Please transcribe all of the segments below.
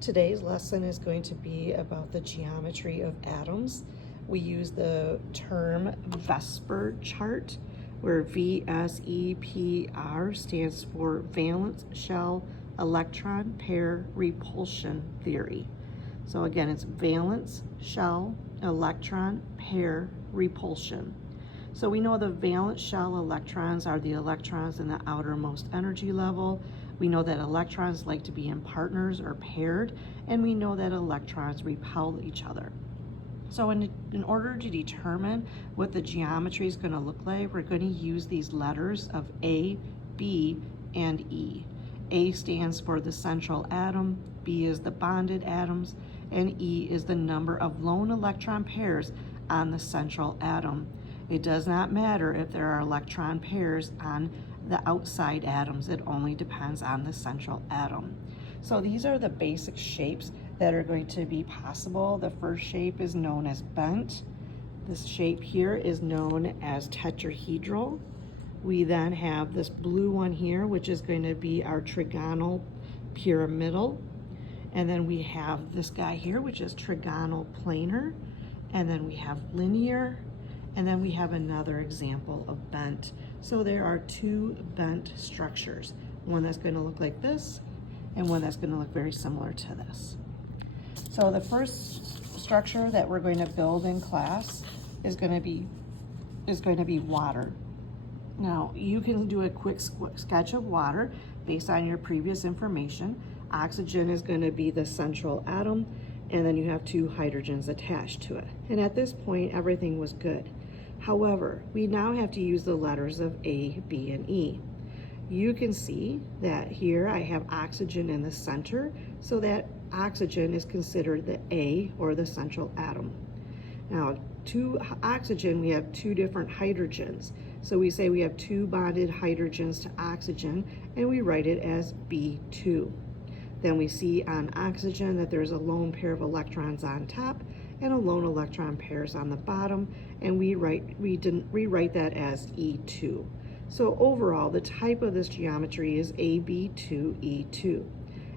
Today's lesson is going to be about the geometry of atoms. We use the term VSEPR chart, where VSEPR stands for valence shell electron pair repulsion theory. So again, it's valence shell electron pair repulsion. So we know the valence shell electrons are the electrons in the outermost energy level. We know that electrons like to be in partners or paired, and we know that electrons repel each other. So in order to determine what the geometry is going to look like, we're going to use these letters of A, B, and E. A stands for the central atom, B is the bonded atoms, and E is the number of lone electron pairs on the central atom. It does not matter if there are electron pairs on the outside atoms, it only depends on the central atom. So these are the basic shapes that are going to be possible. The first shape is known as bent. This shape here is known as tetrahedral. We then have this blue one here, which is going to be our trigonal pyramidal. And then we have this guy here, which is trigonal planar. And then we have linear. And then we have another example of bent. So there are two bent structures, one that's going to look like this and one that's going to look very similar to this. So the first structure that we're going to build in class is going to be water. Now you can do a quick sketch of water based on your previous information. Oxygen is going to be the central atom, and then you have two hydrogens attached to it. And at this point, everything was good. However, we now have to use the letters of A, B, and E. You can see that here I have oxygen in the center, so that oxygen is considered the A, or the central atom. Now, to oxygen, we have two different hydrogens. So we say we have two bonded hydrogens to oxygen, and we write it as B2. Then we see on oxygen that there's a lone pair of electrons on top and a lone electron pairs on the bottom, and we rewrite that as E2. So overall, the type of this geometry is AB2E2.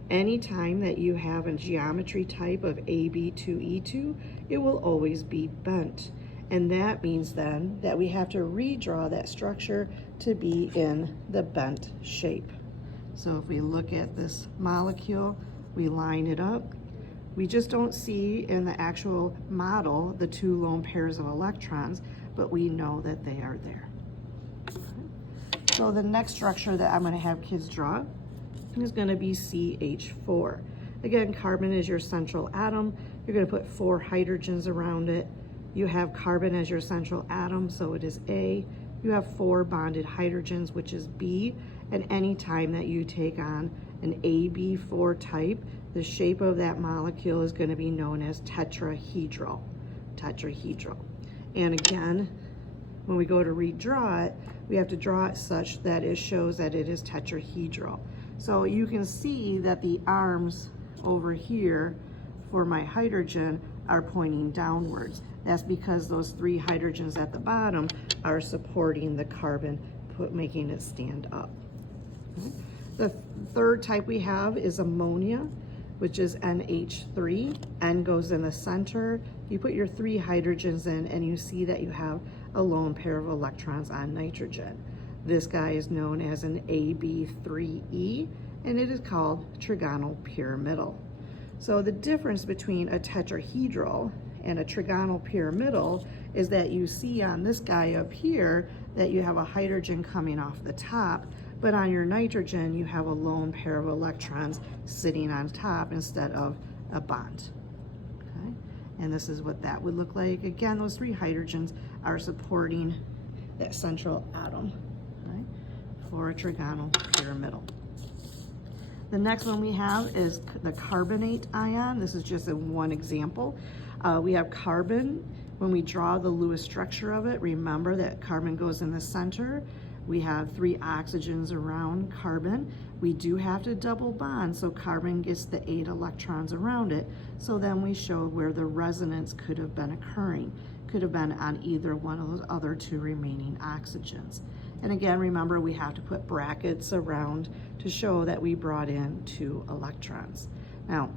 Anytime that you have a geometry type of AB2E2, it will always be bent. And that means then that we have to redraw that structure to be in the bent shape. So if we look at this molecule, we line it up. We just don't see in the actual model the two lone pairs of electrons, but we know that they are there. So the next structure that I'm going to have kids draw is going to be CH4. Again, carbon is your central atom. You're going to put 4 hydrogens around it. You have carbon as your central atom, so it is A. You have 4 bonded hydrogens, which is B. And any time that you take on an AB4 type, the shape of that molecule is going to be known as tetrahedral. Tetrahedral. And again, when we go to redraw it, we have to draw it such that it shows that it is tetrahedral. So you can see that the arms over here for my hydrogen are pointing downwards. That's because those 3 hydrogens at the bottom are supporting the carbon, making it stand up. The third type we have is ammonia, which is NH3. N goes in the center. You put your 3 hydrogens in, and you see that you have a lone pair of electrons on nitrogen. This guy is known as an AB3E, and it is called trigonal pyramidal. So the difference between a tetrahedral and a trigonal pyramidal is that you see on this guy up here that you have a hydrogen coming off the top, but on your nitrogen you have a lone pair of electrons sitting on top instead of a bond. Okay? And this is what that would look like. Again, those 3 hydrogens are supporting that central atom, right, for a trigonal pyramidal. The next one we have is the carbonate ion. This is just one example. We have carbon. When we draw the Lewis structure of it, remember that carbon goes in the center. We have 3 oxygens around carbon. We do have to double bond, so carbon gets the 8 electrons around it. So then we show where the resonance could have been occurring. Could have been on either one of those other 2 remaining oxygens. And again, remember, we have to put brackets around to show that we brought in 2 electrons. Now,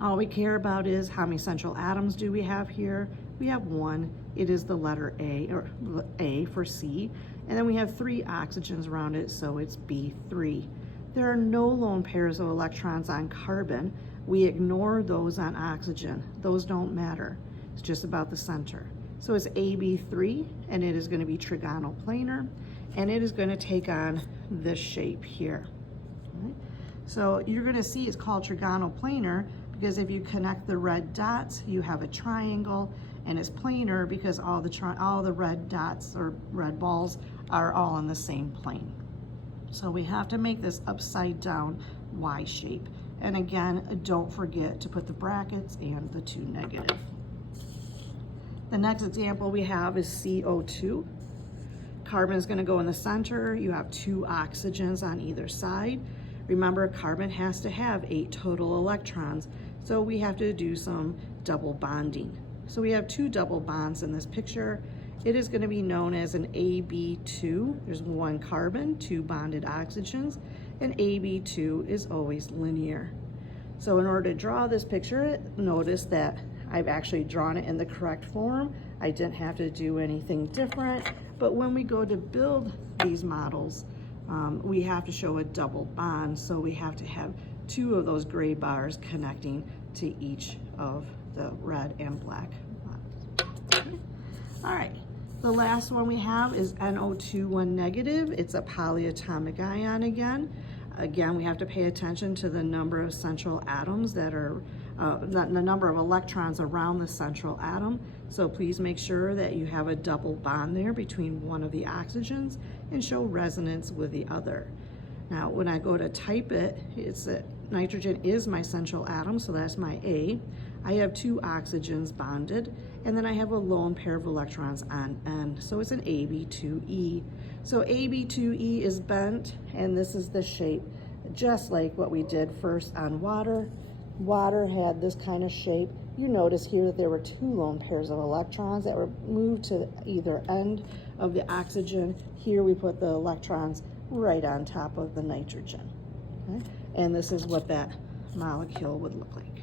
All we care about is how many central atoms do we have here? We have one. It is the letter A, or A for C. And then we have 3 oxygens around it, so it's B3. There are no lone pairs of electrons on carbon. We ignore those on oxygen. Those don't matter. It's just about the center. So it's AB3, and it is going to be trigonoplanar, and it is going to take on this shape here. Right? So you're going to see it's called trigonoplanar because if you connect the red dots, you have a triangle, and it's planar because all the red dots or red balls are all on the same plane. So we have to make this upside down Y shape. And again, don't forget to put the brackets and the 2 negative. The next example we have is CO2. Carbon is going to go in the center. You have 2 oxygens on either side. Remember, carbon has to have 8 total electrons, so we have to do some double bonding. So we have 2 double bonds in this picture. It is going to be known as an AB2. There's 1 carbon, 2 bonded oxygens, and AB2 is always linear. So in order to draw this picture, notice that I've actually drawn it in the correct form. I didn't have to do anything different, but when we go to build these models, we have to show a double bond, so we have to have 2 of those gray bars connecting to each of the red and black bonds. Okay. All right, the last one we have is NO2 1 negative. It's a polyatomic ion again. Again, we have to pay attention to the number of central atoms that are, the number of electrons around the central atom. So please make sure that you have a double bond there between one of the oxygens and show resonance with the other. Now, when I go to type it, it's that nitrogen is my central atom, so that's my A. I have 2 oxygens bonded, and then I have a lone pair of electrons on N, so it's an AB2E. So AB2E is bent, and this is the shape, just like what we did first on water. Water had this kind of shape. You notice here that there were 2 lone pairs of electrons that were moved to either end of the oxygen. Here we put the electrons right on top of the nitrogen. Okay? And this is what that molecule would look like.